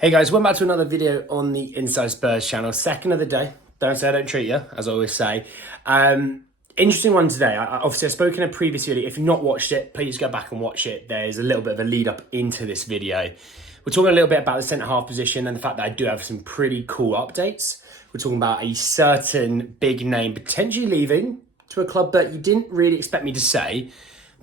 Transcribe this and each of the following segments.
Hey guys, welcome back to another video on the Inside Spurs channel. Second of the day. Don't say I don't treat you, as I always say. Interesting one today. Obviously, I spoke in a previous video. If you've not watched it, please go back and watch it. There's a little bit of a lead up into this video. We're talking a little bit about the centre-half position and the fact that I do have some pretty cool updates. We're talking about a certain big name potentially leaving to a club that you didn't really expect me to say,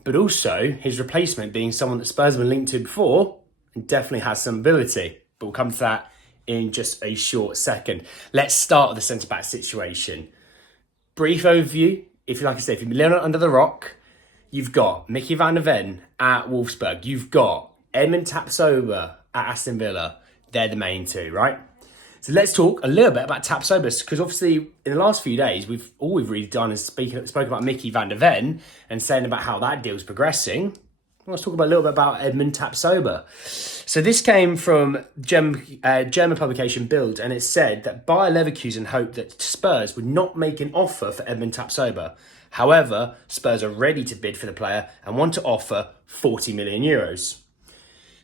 but also his replacement being someone that Spurs were linked to before and definitely has some ability. But we'll come to that in just a short second. Let's start with the centre-back situation. Brief overview. If you like I say, if you've been living under the rock, you've got Mickey van der Ven at Wolfsburg. You've got Edmund Tapsoba at Aston Villa. They're the main two, right? So let's talk a little bit about Tapsoba, because obviously in the last few days, all we've really done is spoken about Mickey van der Ven and saying about how that deal's progressing. Let's talk about a little bit about Edmund Tapsoba. So this came from German publication Bild, and it said that Bayer Leverkusen hoped that Spurs would not make an offer for Edmund Tapsoba. However, Spurs are ready to bid for the player and want to offer 40 million euros.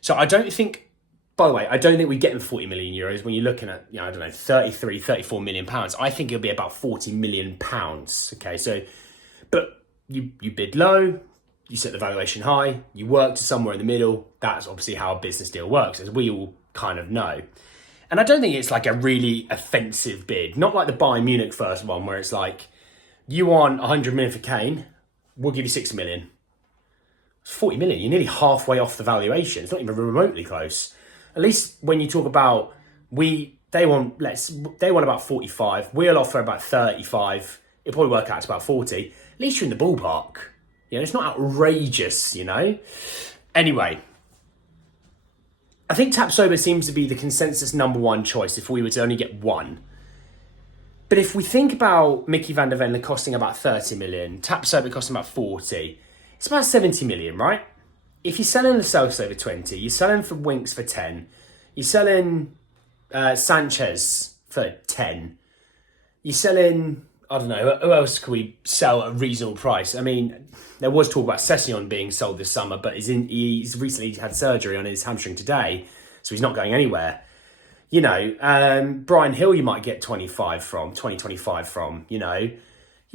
So I don't think we get him 40 million euros when you're looking at, 33, 34 million pounds. I think it'll be about 40 million pounds. Okay, so, but you bid low. You set the valuation high, you work to somewhere in the middle. That's obviously how a business deal works, as we all kind of know. And I don't think it's like a really offensive bid. Not like the Bayern Munich first one, where it's like, you want 100 million for Kane, we'll give you 6 million. It's 40 million, you're nearly halfway off the valuation. It's not even remotely close. At least when you talk about, they want about 45, we'll offer about 35, it'll probably work out to about 40. At least you're in the ballpark. It's not outrageous, Anyway, I think Tapsoba seems to be the consensus number one choice if we were to only get one. But if we think about Mickey van der Ven costing about 30 million, Tapsoba costing about 40, it's about 70 million, right? If you're selling the Celso over 20, you're selling for Winks for 10, you're selling Sanchez for 10, you're selling... I don't know, who else could we sell at a reasonable price? I mean, there was talk about Session being sold this summer, but he's recently had surgery on his hamstring today, so he's not going anywhere. Brian Hill you might get 25 from, You're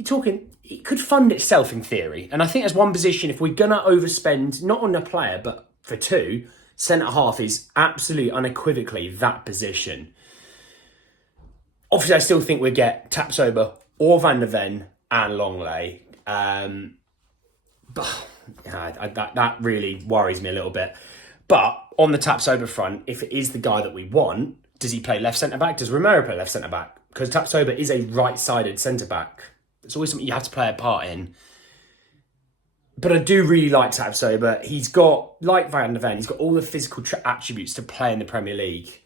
talking, it could fund itself in theory. And I think there's one position, if we're going to overspend, not on a player, but for two, centre-half is absolutely unequivocally that position. Obviously, I still think we'd get Tapsoba or Van der Ven and Longley. But that really worries me a little bit. But on the Tapsoba front, if it is the guy that we want, does he play left centre-back? Does Romero play left centre-back? Because Tapsoba is a right-sided centre-back. It's always something you have to play a part in. But I do really like Tapsoba. He's got, like Van der Ven, he's got all the physical attributes to play in the Premier League.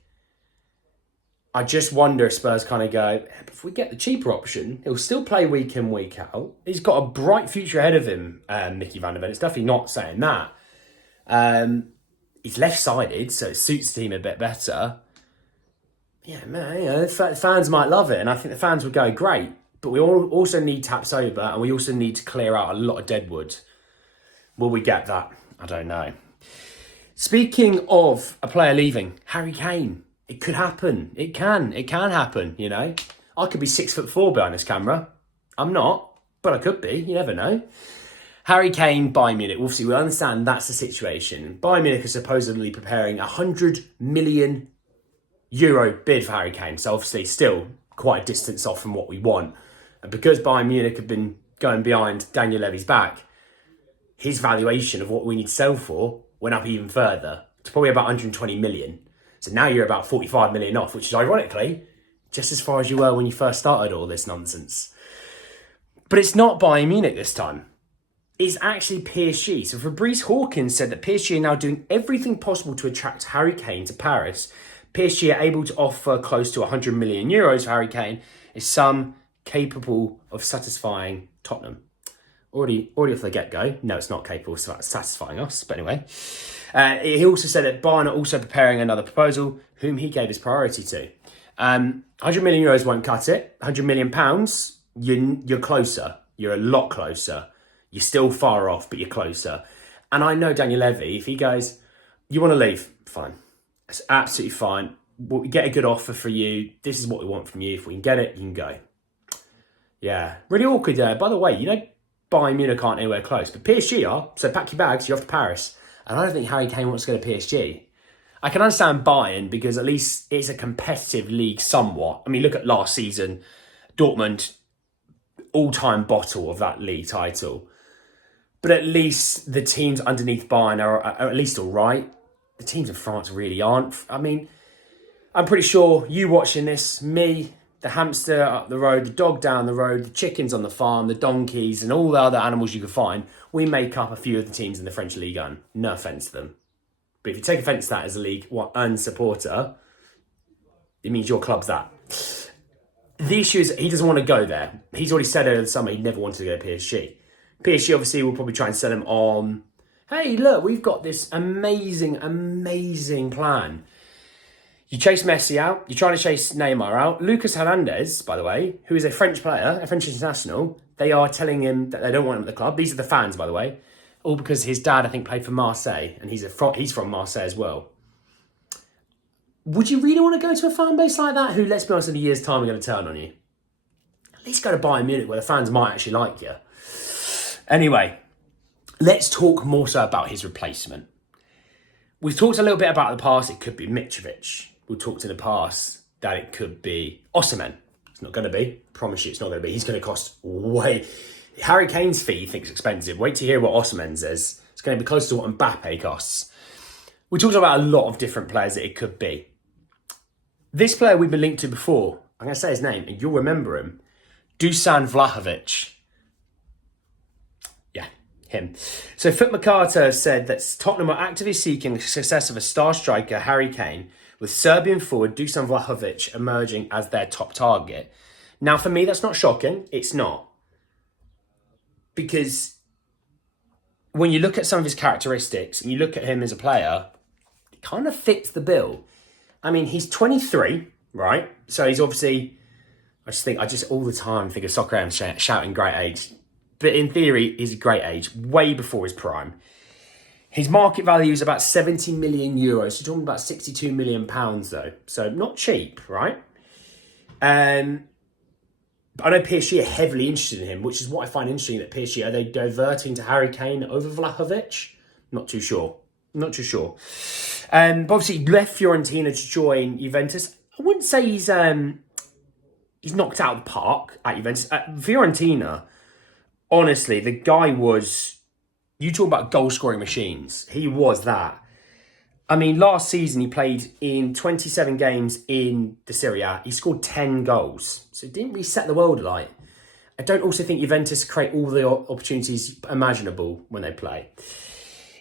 I just wonder if Spurs kind of go, if we get the cheaper option, he'll still play week in, week out. He's got a bright future ahead of him, Mickey van der Ven. It's definitely not saying that. He's left-sided, so it suits the team a bit better. Yeah, man, fans might love it, and I think the fans would go, great. But we also need Tapsoba, and we also need to clear out a lot of deadwood. Will we get that? I don't know. Speaking of a player leaving, Harry Kane. It could happen. It can happen, I could be 6'4" behind this camera. I'm not, but I could be. You never know. Harry Kane, Bayern Munich. Obviously, we understand that's the situation. Bayern Munich is supposedly preparing a €100 million bid for Harry Kane. So obviously still quite a distance off from what we want. And because Bayern Munich have been going behind Daniel Levy's back, his valuation of what we need to sell for went up even further to probably about 120 million. So now you're about 45 million off, which is ironically just as far as you were when you first started all this nonsense. But it's not Bayern Munich this time. It's actually PSG. So Fabrice Hawkins said that PSG are now doing everything possible to attract Harry Kane to Paris. PSG are able to offer close to 100 million euros for Harry Kane, a sum capable of satisfying Tottenham. Already off the get-go. No, it's not capable of satisfying us. But anyway, he also said that Bayern are also preparing another proposal, whom he gave his priority to. 100 million euros won't cut it. 100 million pounds, you're closer. You're a lot closer. You're still far off, but you're closer. And I know Daniel Levy, if he goes, you want to leave? Fine. It's absolutely fine. we get a good offer for you. This is what we want from you. If we can get it, you can go. Yeah, really awkward there. By the way, Bayern Munich aren't anywhere close, but PSG are. So pack your bags, you're off to Paris. And I don't think Harry Kane wants to go to PSG. I can understand Bayern because at least it's a competitive league somewhat. I mean, look at last season, Dortmund, all-time bottle of that league title. But at least the teams underneath Bayern are at least all right. The teams in France really aren't. I mean, I'm pretty sure you watching this, me, the hamster up the road, the dog down the road, the chickens on the farm, the donkeys, and all the other animals you can find, we make up a few of the teams in the French Ligue 1. No offence to them. But if you take offence to that as a League 1 supporter, it means your club's that. The issue is he doesn't want to go there. He's already said over the summer he never wanted to go to PSG. PSG obviously will probably try and sell him on, hey, look, we've got this amazing, amazing plan. You chase Messi out. You're trying to chase Neymar out. Lucas Hernandez, by the way, who is a French player, a French international, they are telling him that they don't want him at the club. These are the fans, by the way. All because his dad, I think, played for Marseille, and he's from Marseille as well. Would you really want to go to a fan base like that who, let's be honest, in a year's time are going to turn on you? At least go to Bayern Munich where the fans might actually like you. Anyway, let's talk more so about his replacement. We've talked a little bit about the past. It could be Mitrovic. We've talked in the past that it could be Osimhen. It's not going to be. I promise you it's not going to be. He's going to cost way... Harry Kane's fee he thinks expensive. Wait to hear what Osimhen says. It's going to be close to what Mbappe costs. We talked about a lot of different players that it could be. This player we've been linked to before, I'm going to say his name and you'll remember him. Dusan Vlahovic. Yeah, him. So Foot Mercato said that Tottenham are actively seeking the success of a star striker, Harry Kane, with Serbian forward Dusan Vlahovic emerging as their top target. Now, for me, that's not shocking. It's not. Because when you look at some of his characteristics and you look at him as a player, it kind of fits the bill. I mean, he's 23, right? So he's obviously, I just all the time think of soccer and shouting great age. But in theory, he's a great age, way before his prime. His market value is about 70 million euros. You're talking about 62 million pounds though. So not cheap, right? I know PSG are heavily interested in him, which is what I find interesting that PSG, are they diverting to Harry Kane over Vlahovic? Not too sure. But obviously he left Fiorentina to join Juventus. I wouldn't say he's knocked out of the park at Juventus. At Fiorentina, honestly, the guy was... You talk about goal-scoring machines. He was that. I mean, last season he played in 27 games in the Serie A. He scored 10 goals. So it didn't really set the world alight. I don't also think Juventus create all the opportunities imaginable when they play.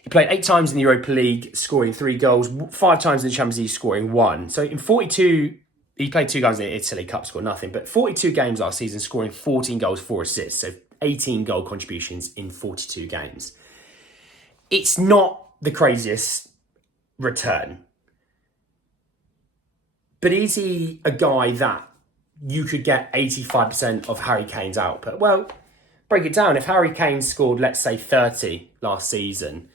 He played 8 times in the Europa League, scoring 3 goals. 5 times in the Champions League, scoring 1. So in 42... He played 2 games in the Italy Cup, scored nothing. But 42 games last season, scoring 14 goals, 4 assists. So 18 goal contributions in 42 games. It's not the craziest return. But is he a guy that you could get 85% of Harry Kane's output? Well, break it down. If Harry Kane scored, let's say, 30 last season,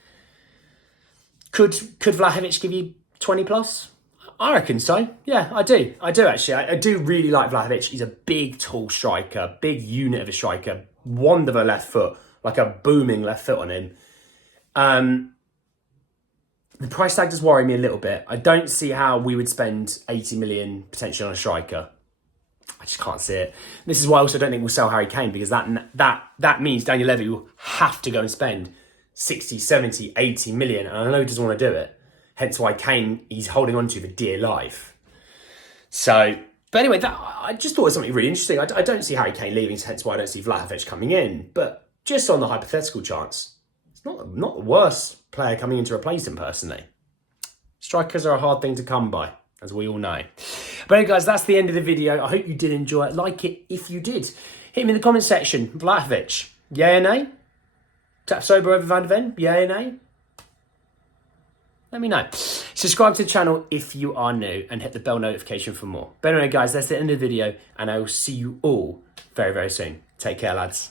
could Vlahovic give you 20 plus? I reckon so. Yeah, I do. I do, actually. I do really like Vlahovic. He's a big, tall striker, big unit of a striker, wonderful left foot, like a booming left foot on him. The price tag does worry me a little bit. I don't see how we would spend 80 million potentially on a striker. I just can't see it. This is why I also don't think we'll sell Harry Kane, because that means Daniel Levy will have to go and spend 60, 70, 80 million. And I know he doesn't want to do it. Hence why Kane, he's holding on to for dear life. So, but anyway, I just thought it was something really interesting. I don't see Harry Kane leaving, hence why I don't see Vlahovic coming in. But just on the hypothetical chance, it's not the worst player coming in to replace him, personally. Strikers are a hard thing to come by, as we all know. But anyway, guys, that's the end of the video. I hope you did enjoy it. Like it if you did. Hit me in the comment section. Vlahovic, yay or nay? Tapsoba over Van de Ven, yay or nay? Let me know. Subscribe to the channel if you are new and hit the bell notification for more. But anyway, guys, that's the end of the video, and I will see you all very, very soon. Take care, lads.